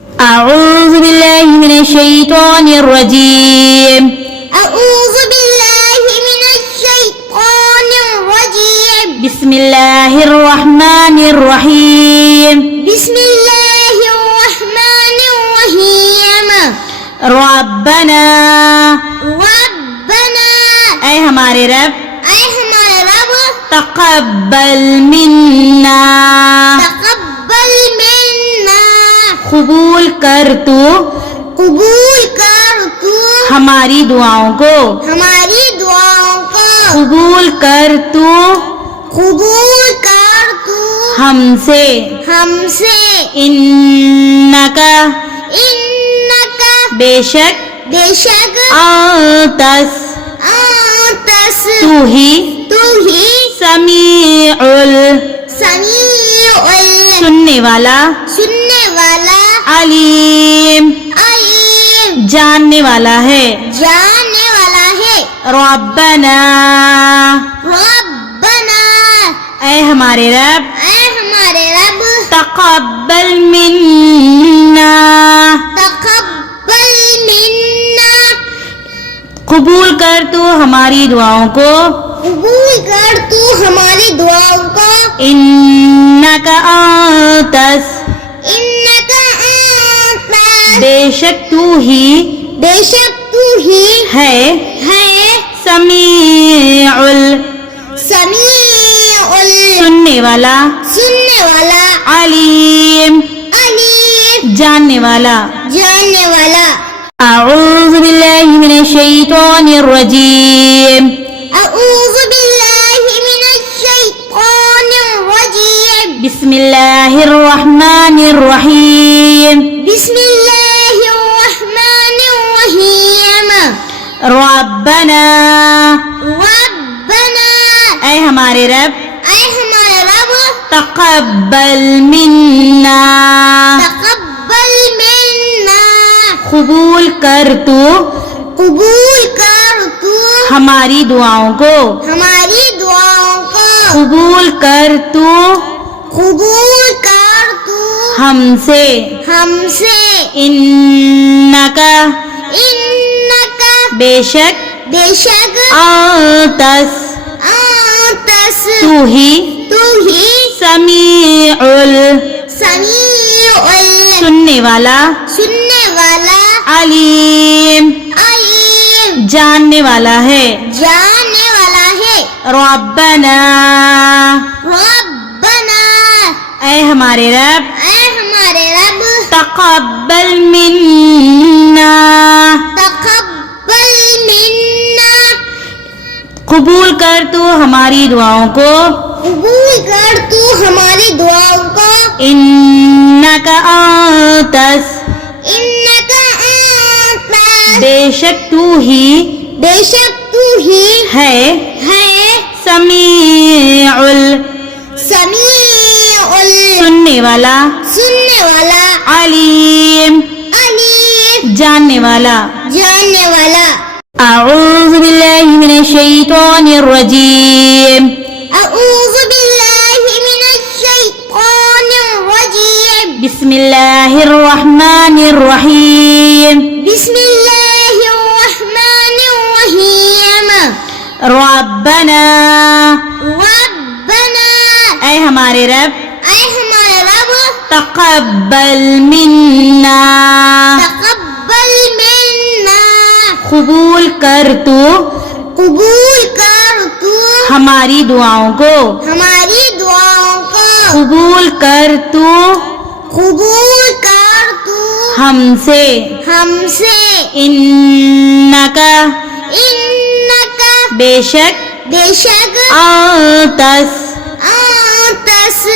أعوذ بالله من الشيطان الرجيم. أعوذ بالله من الشيطان الرجيم. بسم الله الرحمن الرحيم. بسم الله الرحمن الرحيم. ربنا ربنا اے ہمارے رب اے ہمارے رب تقبل منا تقبل منا قبول کر تو قبول کر تو ہماری دعاؤں کو ہماری دعاؤں کو قبول کر تو قبول کر تو ہم سے انکا بے شک آتس تو ہی سمیع سننے والا علیم جاننے والا ہے. ربنا اے ہمارے رب تقبل منا قبول کر تو ہماری دعاؤں کو انکا آتس بے شک تو ہی ہے سمیع سننے والا علیم جاننے والا. اعوذ باللہ من الشیطان الرجیم. أعوذ بالله من الشيطان الرجيم. بسم اللہ الرحمن الرحیم. بسم الله الرحمن الرحيم. ربنا اے ہمارے رب تقبل منا قبول کر تو ہماری دعاؤں کو قبول کر تو ہم سے انکا بے شک آتس تو ہی سمیع سننے والا علیم جاننے والا ہے. ربنا اے ہمارے رب تقبل منا قبول کر تو ہماری دعاؤں کو انکا آتس بے شک تو ہی ہے سمیع سننے والا علیم جاننے والا. اعوذ باللہ من الشیطان الرجیم. أعوذ بالله من الشيطان الرجيم. بسم اللہ الرحمن الرحیم. بسم الله الرحمن الرحيم. ربنا اے ہمارے رب تقبل منا قبول کر تو ہماری دعاؤں کو قبول کر تو ہم سے انکا بے شک آتس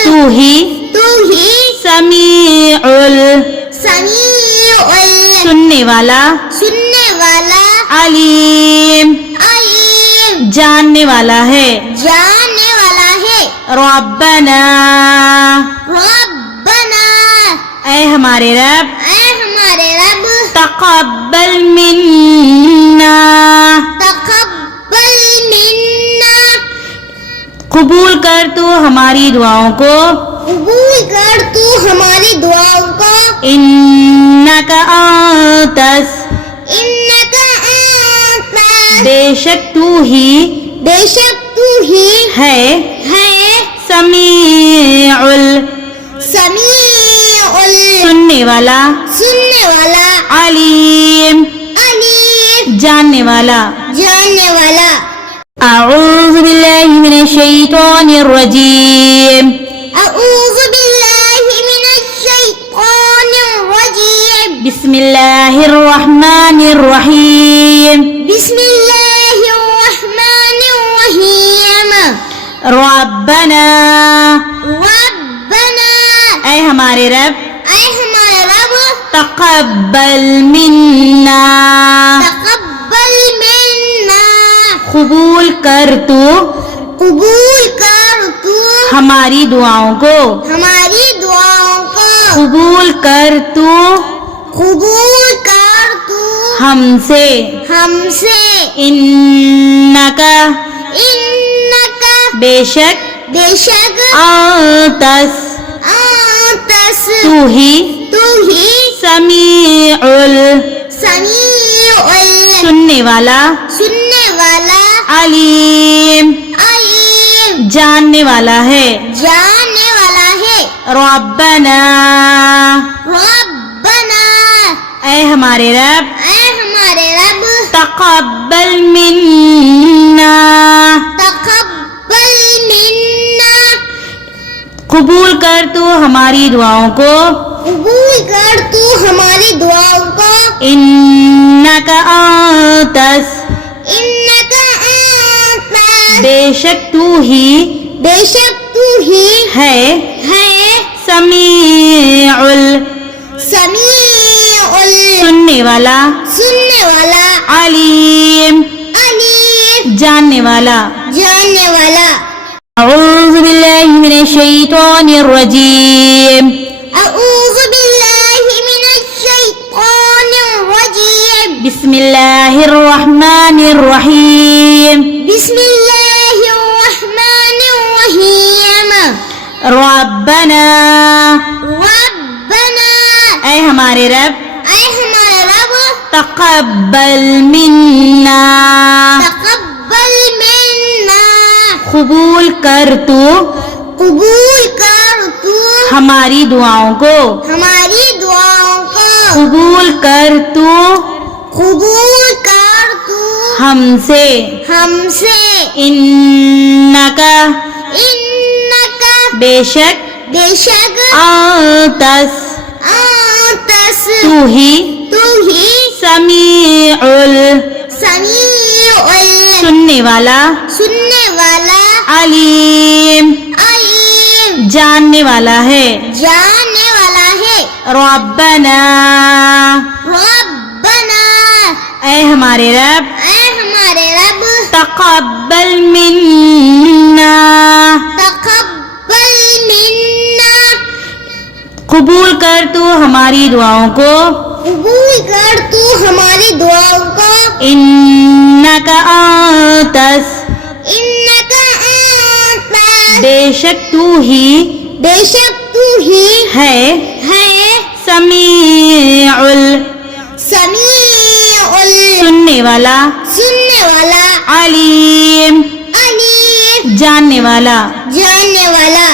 تو ہی سمیع سننے والا علیم جاننے والا ہے. ربنا اے ہمارے رب تقبل منا قبول کر تو ہماری دعاؤں کو قبول کر تو ہماری دعاؤں کو تو ہی بے شک تو ہی ہے ہے سمیع سمیع سننے والا سننے والا علیم علیم جاننے والا. جاننے والا. اعوذ باللہ من الشیطان الرجیم اعوذ باللہ من الشیطان الرجیم بسم اللہ الرحمن الرحیم بسم اللہ الرحمن الرحیم. ربنا ربنا اے ہمارے رب اے ہمارے رب تقبل منا تقبل منا قبول کر تو قبول کر تو ہماری دعاؤں کو ہماری دعاؤں کو قبول کر تو قبول کر تو ہم سے ہم سے انکا انکا بے شک بے شک آتس آتس تو ہی سمیع سمیع سننے والا سننے والا علیم علیم جاننے والا ہے. جاننے والا ہے. ربنا ربنا اے ہمارے رب اے ہمارے رب تقبل منا تقبل منا قبول کر تو ہماری دعاؤں کو قبول کر تو ہماری دعاؤں کو انکا آتس انکا انت بے شک تو ہی بے شک تو ہی ہے سمیع سمیع سننے والا سننے والا علیم علیم جاننے والا. جاننے والا. اعوذ باللہ من الشیطان الرجیم اعوذ باللہ من الشیطان الرجیم بسم اللہ الرحمن الرحیم بسم اللہ الرحمن الرحیم. ربنا ربنا اے ہمارے رب اے ہمارے رب تقبل منا تقبل منا قبول کر تو قبول کر تو ہماری دعاؤں کو ہماری دعاؤں کو قبول کر تو قبول کر تو ہم سے انکا انکا بے شک بے شک آتس آتس تو ہی سمیع سمیع سننے والا سننے والا علیم علیم جاننے والا ہے. جاننے والا ہے. ربنا ربنا اے ہمارے رب اے ہمارے رب تقبل منا تقبل منا قبول کر تو ہماری دعاؤں کو قبول کر تو ہماری دعاؤں کو انکا آتس انکا انت بے شک تو ہی بے شک تو ہی ہے سمیع سمیع سننے والا علیم علیم علیم جاننے والا. جاننے والا.